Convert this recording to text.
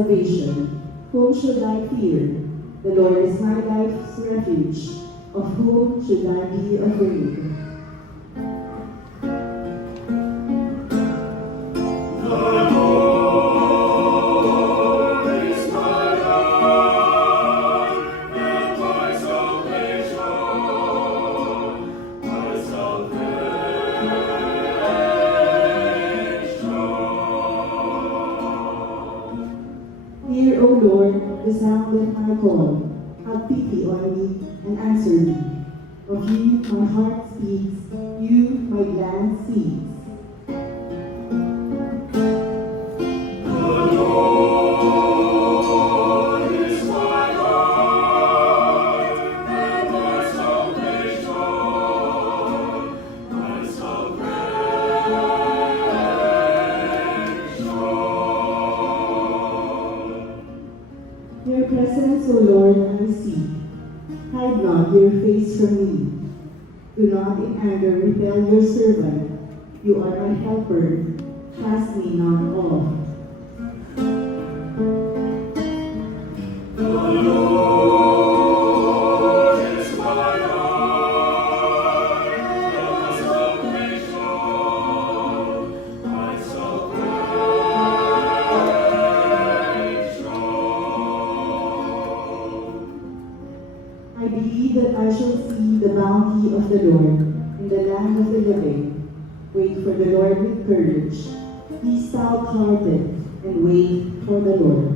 salvation. Whom should I fear? The Lord is my life's refuge. Of whom should I be afraid? Hear, O Lord, the sound of my call. Have pity on me and answer me. Of you my heart speaks, you my glance seeks. Your presence, O Lord, I seek. Hide not your face from me. Do not in anger repel your servant. You are my helper. Cast me not off. I believe that I shall see the bounty of the Lord in the land of the living. Wait for the Lord with courage. Be stout-hearted and wait for the Lord.